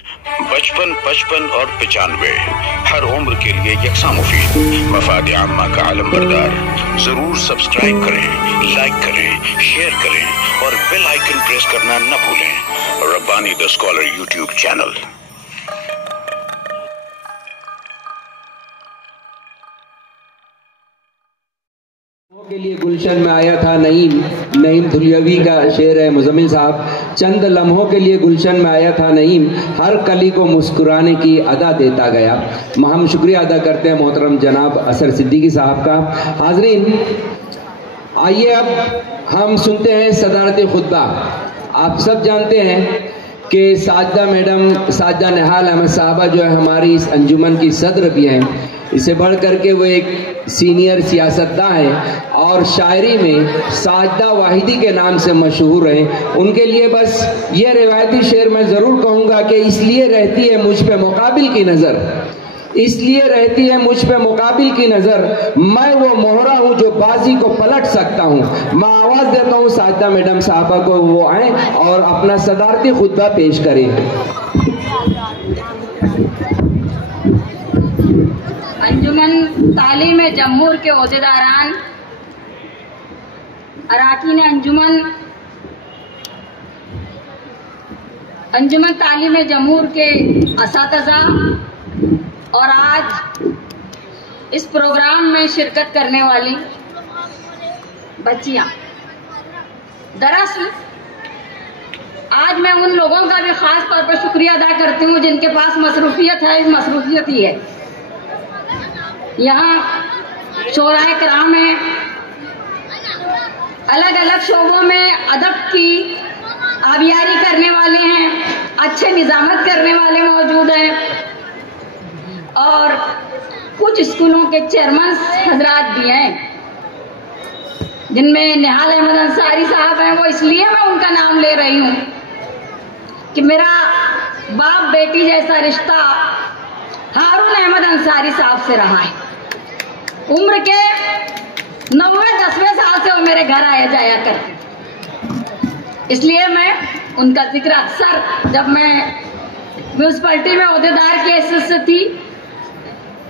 55, 55 और 95 हर उम्र के लिए यकसा मुफीद। मफाद आम्मा का आलम बरदार। जरूर सब्सक्राइब करें, लाइक करें, शेयर करें और बेल आइकन प्रेस करना न भूलें। Rabbani the scholar YouTube channel. के लिए गुलशन में आया था नईम दुनियावी का शेर है मुजम्मिल साहब। चंद लम्हों के लिए गुलशन में आया था नईम, हर कली को मुस्कुराने की अदा देता गया। हम शुक्रिया अदा करते हैं मोहतरम जनाब असर सिद्दीकी साहब का। हाजरीन, आइए अब हम सुनते हैं सदारती खुतबा। आप सब जानते हैं कि साजदा मैडम, साजदा निहाल अहमद साहबा जो है हमारी इस अंजुमन की सदर भी हैं। इससे बढ़ करके वो एक सीनियर सियासतदान हैं और शायरी में साजदा वाहिदी के नाम से मशहूर हैं। उनके लिए बस ये रिवायती शेर मैं ज़रूर कहूँगा कि इसलिए रहती है मुझ पे मुकाबिल की नज़र, इसलिए रहती है मुझ पे मुकाबिल की नज़र, मैं वो मोहरा हूँ जो बाजी को पलट सकता हूँ। मैं आवाज़ देता हूँ साजदा मैडम साहबा को, वो आए और अपना सदारती खुतबा पेश करें। अंजुमन तालीम जमहूर के ओहदेदारान, अरकान अंजुमन तालीम जमहूर के असातिज़ा और आज इस प्रोग्राम में शिरकत करने वाली बच्चियां, दरअसल आज मैं उन लोगों का भी खास तौर पर शुक्रिया अदा करती हूँ जिनके पास मसरूफियत है। मसरूफियत ही है, यहाँ शोराए कराम है, अलग अलग शोबों में अदब की आबियारी करने वाले हैं, अच्छे निजामत करने वाले मौजूद हैं और कुछ स्कूलों के चेयरमैन हजरात भी हैं जिनमें निहाल अहमद अंसारी साहब हैं। वो इसलिए मैं उनका नाम ले रही हूँ कि मेरा बाप बेटी जैसा रिश्ता हारून अहमद अंसारी साहब से रहा है। उम्र के 90-10वें साल से वो मेरे घर आया जाया करते, इसलिए मैं उनका जिक्र अक्सर जब मैं म्यूनसिपैलिटी में ओहदेदार की हैसियत से थी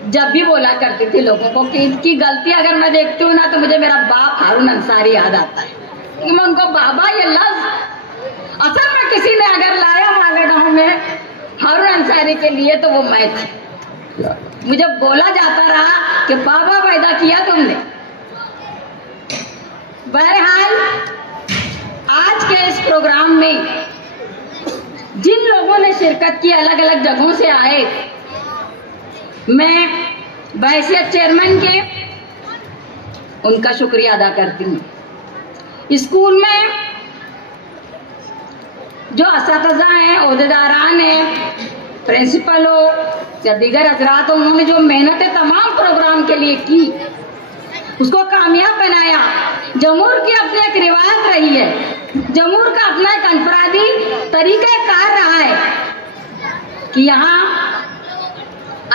जब भी बोला करती थी लोगों को कि इनकी गलती अगर मैं देखती हूँ ना तो मुझे मेरा बाप हारून अंसारी याद आता है कि मैं उनको बाबा ये लफ्ज असल में किसी ने अगर लाया मालेगांव में हारून अंसारी के लिए तो वो मैं थी। मुझे बोला जाता रहा कि बाबा पैदा किया तुमने। बहरहाल आज के इस प्रोग्राम में जिन लोगों ने शिरकत की, अलग अलग जगहों से आए, मैं बहैसियत चेयरमैन के उनका शुक्रिया अदा करती हूँ। स्कूल में जो असातिज़ा हैं, ओहदेदारान हैं, प्रिंसिपल हो या दीगर हजरात हो, उन्होंने जो मेहनतें तमाम प्रोग्राम के लिए की उसको कामयाब बनाया। जमहूर की अपनी एक रिवायत रही है, जमहूर का अपना एक अनफरादी तरीक़ाकार रहा है कि यहाँ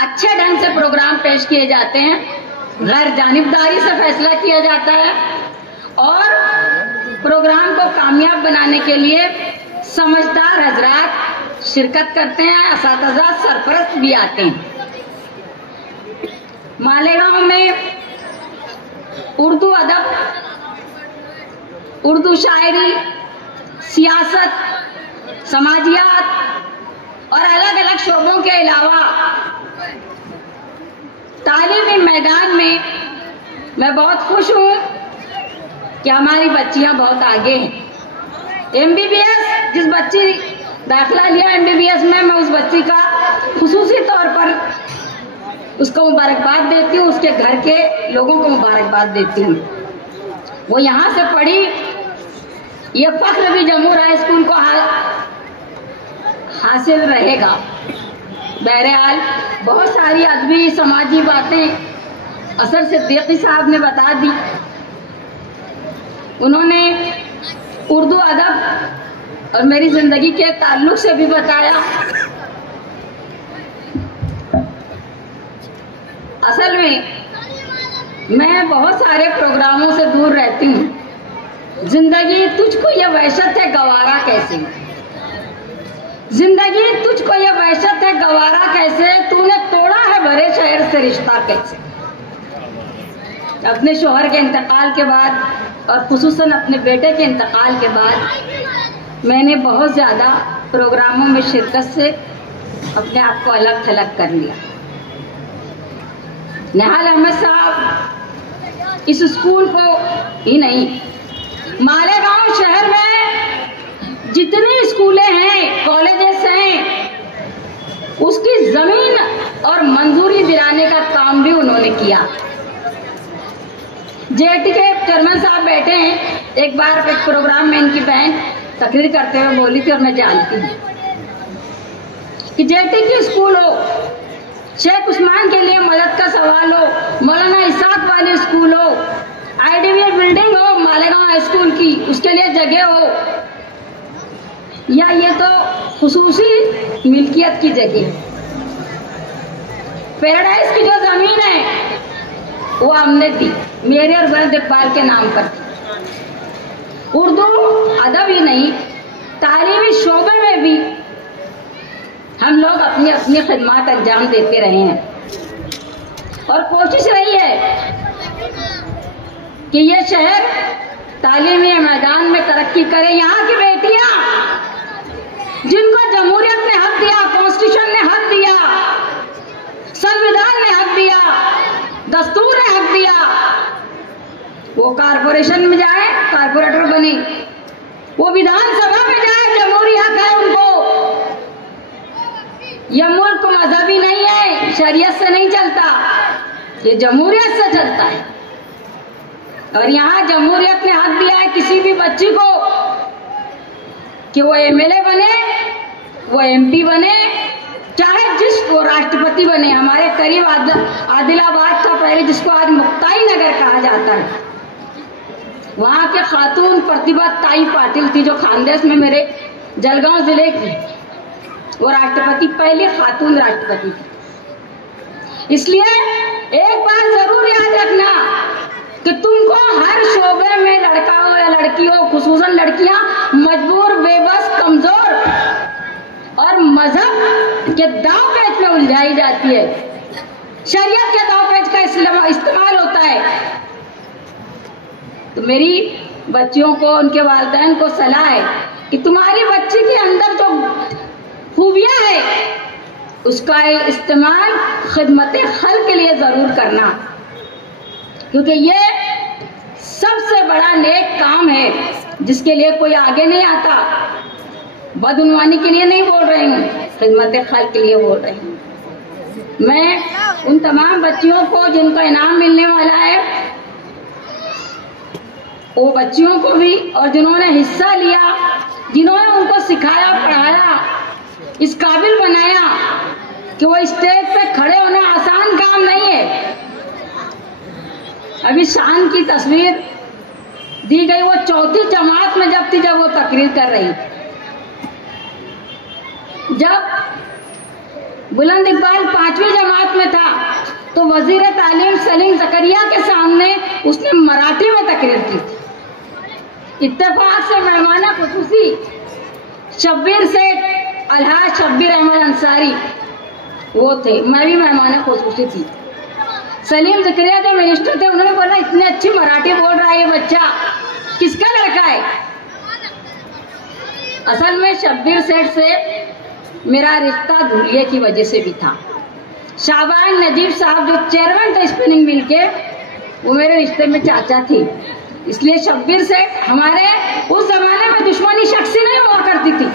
अच्छे ढंग से प्रोग्राम पेश किए जाते हैं, गैर जानिबदारी से फैसला किया जाता है और प्रोग्राम को कामयाब बनाने के लिए समझदार हजरात शिरकत करते हैं, असातिज़ा सरपरस्त भी आते हैं। मालेगांव में उर्दू अदब, उर्दू शायरी, सियासत, समाजियात और अलग अलग शोबों के अलावा तालीमी मैदान में मैं बहुत खुश हूँ कि हमारी बच्चियां बहुत आगे हैं। MBBS जिस बच्ची दाखिला लिया MBBS में, मैं उस बच्ची का खुसूसी तौर पर उसको मुबारकबाद देती हूँ, उसके घर के लोगों को मुबारकबाद देती हूँ। वो यहाँ से पढ़ी, ये फख्र भी जमहूर हाई स्कूल को हासिल रहेगा। बहरहाल बहुत सारी अदबी समाजी बातें असर सिद्दीकी साहब ने बता दी। उन्होंने उर्दू अदब और मेरी जिंदगी के ताल्लुक से भी बताया। असल में मैं बहुत सारे प्रोग्रामों से दूर रहती हूँ। जिंदगी तुझको ये वहशत है गवारा कैसे, जिंदगी तुझको ये वहशत कैसे। अपने शोहर के इंतकाल के बाद और खुसूसन अपने बेटे के इंतकाल के बाद मैंने बहुत ज़्यादा प्रोग्रामों में शिरकत से अपने आप को अलग थलग कर लिया। निहाल अहमद साहब इस स्कूल को ही नहीं, मालेगांव शहर में जितनी स्कूलें हैं, कॉलेजेस हैं, उसकी जमीन और मंजूरी दिलाने का काम भी उन्होंने किया। जेटी के चेयरमैन साहब बैठे हैं, एक बार एक प्रोग्राम में इनकी बहन तकरीर करते हुए बोली थी और मैं जानती हूँ कि जेटी की स्कूल हो, शेख उस्मान के लिए मदद का सवाल हो, मौलाना इसाक वाली स्कूल हो, आईडीबीआई बिल्डिंग हो मालेगांव हाई स्कूल की, उसके लिए जगह हो, या ये तो खुसूसी मिल्कियत की जगह। पैराडाइज की जो जमीन है वो हमने दी, मेरे और वलद इकबाल के नाम पर थी। उर्दू अदब ही नहीं, तालीमी शोबे में भी हम लोग अपनी अपनी खिदमत अंजाम देते रहे हैं और कोशिश रही है कि ये शहर तालीमी मैदान में तरक्की करे। यहाँ की बेटियां जिनको जमहूरियत ने हक दिया, कॉन्स्टिट्यूशन ने हक दिया, संविधान ने हक दिया, दस्तूर ने हक दिया, वो कारपोरेशन में जाए, कारपोरेटर बने, वो विधानसभा में जाए, जमहूरी हक है उनको। यह मुल्क मजहबी नहीं है, शरीयत से नहीं चलता, ये जमहूरियत से चलता है। और यहाँ जमहूरियत ने हक दिया है किसी भी बच्ची को कि वो एमएलए बने, वो एमपी बने, चाहे जिसको राष्ट्रपति बने। हमारे करीब आदिलाबाद था पहले, जिसको आज मुक्ताई नगर कहा जाता है, वहां के खातून प्रतिभा ताई पाटिल थी, जो खानदेश में मेरे जलगांव जिले की, वो राष्ट्रपति, पहली खातून राष्ट्रपति थी। इसलिए एक बात जरूर याद रखना कि तुमको हर शोबे में लड़का हो या लड़की हो, खुसूसन लड़कियां मजबूर, बेबस, कमजोर और मजहब के दांव पेच में उलझाई जाती है, शरीयत के दांव पेच का इस्तेमाल होता है। तो मेरी बच्चियों को, उनके वालिदैन को सलाह है कि तुम्हारी बच्ची के अंदर जो खूबियां है उसका इस्तेमाल खिदमत खल्क के लिए जरूर करना, क्योंकि ये सबसे बड़ा नेक काम है जिसके लिए कोई आगे नहीं आता। बदउनवानी के लिए नहीं बोल रही हूँ, खिदमत खल्क के लिए बोल रही हूँ। मैं उन तमाम बच्चियों को जिनका इनाम मिलने वाला है, वो बच्चियों को भी, और जिन्होंने हिस्सा लिया, जिन्होंने उनको सिखाया, पढ़ाया, इस काबिल बनाया कि वो स्टेज पे खड़े होना आसान काम नहीं है। अभी शान की तस्वीर दी गई, वो चौथी जमात में जब थी, जब वो तकरीर कर रही थी। जब बुलंद इकबाल 5वीं जमात में था तो वजीर तालीम सलीम जकरिया के सामने उसने मराठी में तकरीर की थी। इत्तेफाक से मेहमाना खुसूसी शब्बीर सेठ, अलहाज शब्बीर अहमद अंसारी वो थे, मैं भी मेहमान खुसूसी थी। सलीम जकरिया जो मिनिस्टर थे, उन्होंने बोला इतनी अच्छी मराठी बोल रहा है ये बच्चा, किसका लड़का है? असल में शब्बीर सेठ से मेरा रिश्ता धुलिये की वजह से भी था। शाहबान नजीब साहब जो चेयरमैन थे स्पिनिंग मिल के, वो मेरे रिश्ते में चाचा थे। इसलिए शब्बीर सेठ हमारे उस जमाने में दुश्मनी शख्सी नहीं हुआ करती थी,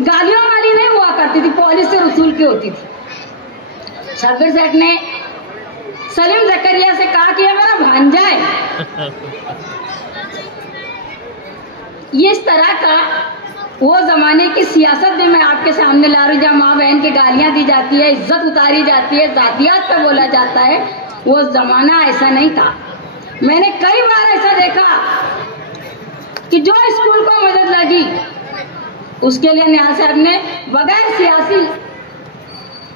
गालियों वाली नहीं हुआ करती थी, पॉलिस से रसूल की होती थी। शब्बीर सेठ ने सलीम जकरिया से कहा कि ये मेरा भांजा है। ये इस तरह का वो जमाने की सियासत भी मैं आपके सामने ला रही हूँ, जहाँ माँ बहन की गालियां दी जाती है, इज्जत उतारी जाती है, जातियात पे बोला जाता है। वो जमाना ऐसा नहीं था। मैंने कई बार ऐसा देखा कि जो स्कूल को मदद लगी उसके लिए निहाल साहब ने बगैर सियासी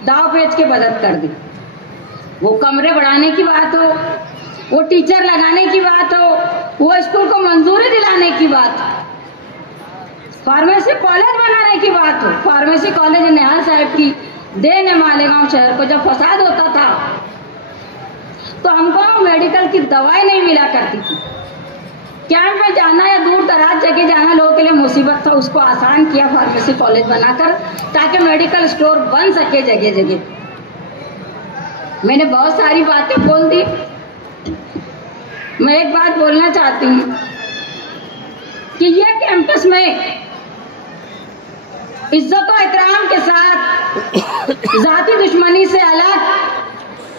दाव पेच के मदद कर दी। वो कमरे बढ़ाने की बात हो, वो टीचर लगाने की बात हो, वो स्कूल को मंजूरी दिलाने की बात हो, फार्मेसी कॉलेज बनाने की बात हो। फार्मेसी कॉलेज निहाल साहब की देन है मालेगांव शहर को। जब फसाद होता था तो हमको मेडिकल की दवाई नहीं मिला करती थी। कैंप में जाना या दूर दराज जगह जाना लोगों के लिए मुसीबत था, उसको आसान किया फार्मेसी कॉलेज बनाकर, ताकि मेडिकल स्टोर बन सके जगह जगह। मैंने बहुत सारी बातें बोल दी। मैं एक बात बोलना चाहती हूँ कि यह कैंपस में इज्जत और एहतराम के साथ जाती दुश्मनी से अलग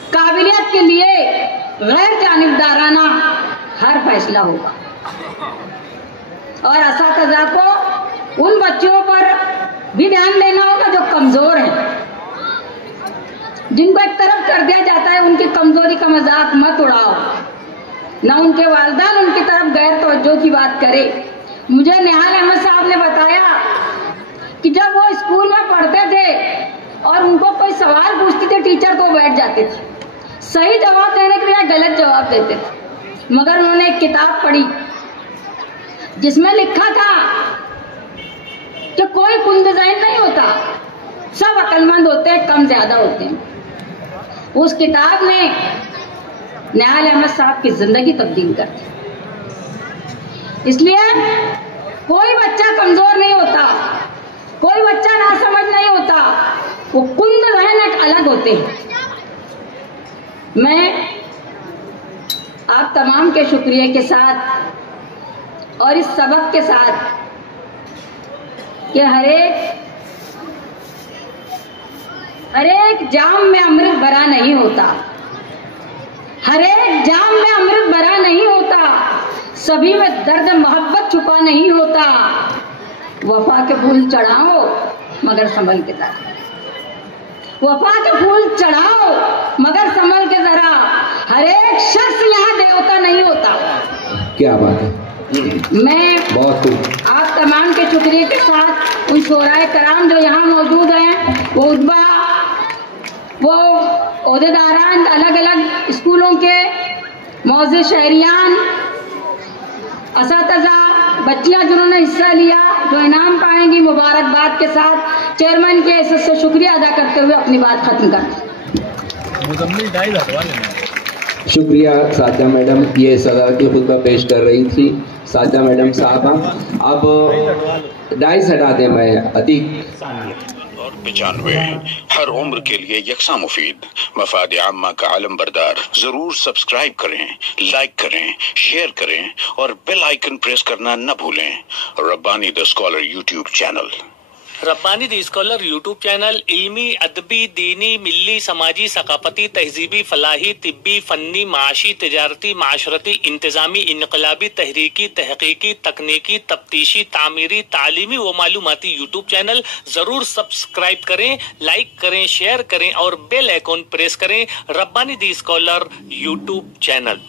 काबिलियत के लिए गैर जानिबदाराना हर फैसला होगा और असातिज़ा को उन बच्चों पर भी ध्यान देना होगा जो कमजोर हैं, जिनको एक तरफ कर दिया जाता है। उनकी कमजोरी का मजाक मत उड़ाओ, ना उनके वालिदैन उनकी तरफ गैर तवज्जो की बात करे। मुझे निहाल अहमद साहब ने बताया कि जब वो स्कूल में पढ़ते थे और उनको कोई सवाल पूछते थे, टीचर तो बैठ जाते थे, सही जवाब देने के बजाय गलत जवाब देते थे। मगर उन्होंने एक किताब पढ़ी जिसमें लिखा था कि कोई कुंदज़ैन नहीं होता, सब अक्लमंद होते हैं, कम ज्यादा होते हैं। उस किताब ने निहाल अहमद साहब की जिंदगी तब्दील कर दी। इसलिए कोई बच्चा कमजोर नहीं होता, कोई बच्चा नासमझ नहीं होता, वो कुंदज़ैन एक अलग होते हैं। मैं आप तमाम के शुक्रिया के साथ और इस सबक के साथ कि हर एक जाम में अमृत भरा नहीं होता, हर एक जाम में अमृत भरा नहीं होता, सभी में दर्द मोहब्बत छुपा नहीं होता। वफा के फूल चढ़ाओ मगर संभल के जरा, वफा के फूल चढ़ाओ मगर संभल के जरा, हर एक शख्स यहाँ देवता नहीं होता। क्या बात है। मैं बहुत आप तमाम के शुक्रिया के साथ उन शोराए कराम जो यहाँ मौजूद हैं, वो उद्बा, वो ओहदेदारान, अलग अलग स्कूलों के मौज़े शहरियान, असातिज़ा, बच्चियाँ जिन्होंने हिस्सा लिया, जो इनाम पाएंगी, मुबारकबाद के साथ चेयरमैन के हैसियत से शुक्रिया अदा करते हुए अपनी बात खत्म करती। शुक्रिया साजिदा मैडम, ये सदारती खुतबा पेश कर रही थी साजिदा मैडम साहबा। अब डाइस हटा दें मैं अतीक और 95 हर उम्र के लिए यकसा मुफीद, मफाद आम्मा का आलम बरदार। जरूर सब्सक्राइब करें, लाइक करें, शेयर करें और बेल आइकन प्रेस करना न भूलें। Rabbani the scholar YouTube channel. Rabbani the scholar YouTube channel इल्मी, अदबी, दीनी, मिल्ली, समाजी, सकाफती, तहजीबी, फलाही, तिब्बी, फन्नी, माशी, तिजारती, माशरती, इंतजामी, इनकलाबी, तहरीकी, तहकीकी, तकनीकी, तफ्तीशी, तामीरी, तालीमी व मालूमाती यूट्यूब चैनल। जरूर सब्सक्राइब करें, लाइक करें, शेयर करें और बेल आइकन प्रेस करें। Rabbani the scholar YouTube channel.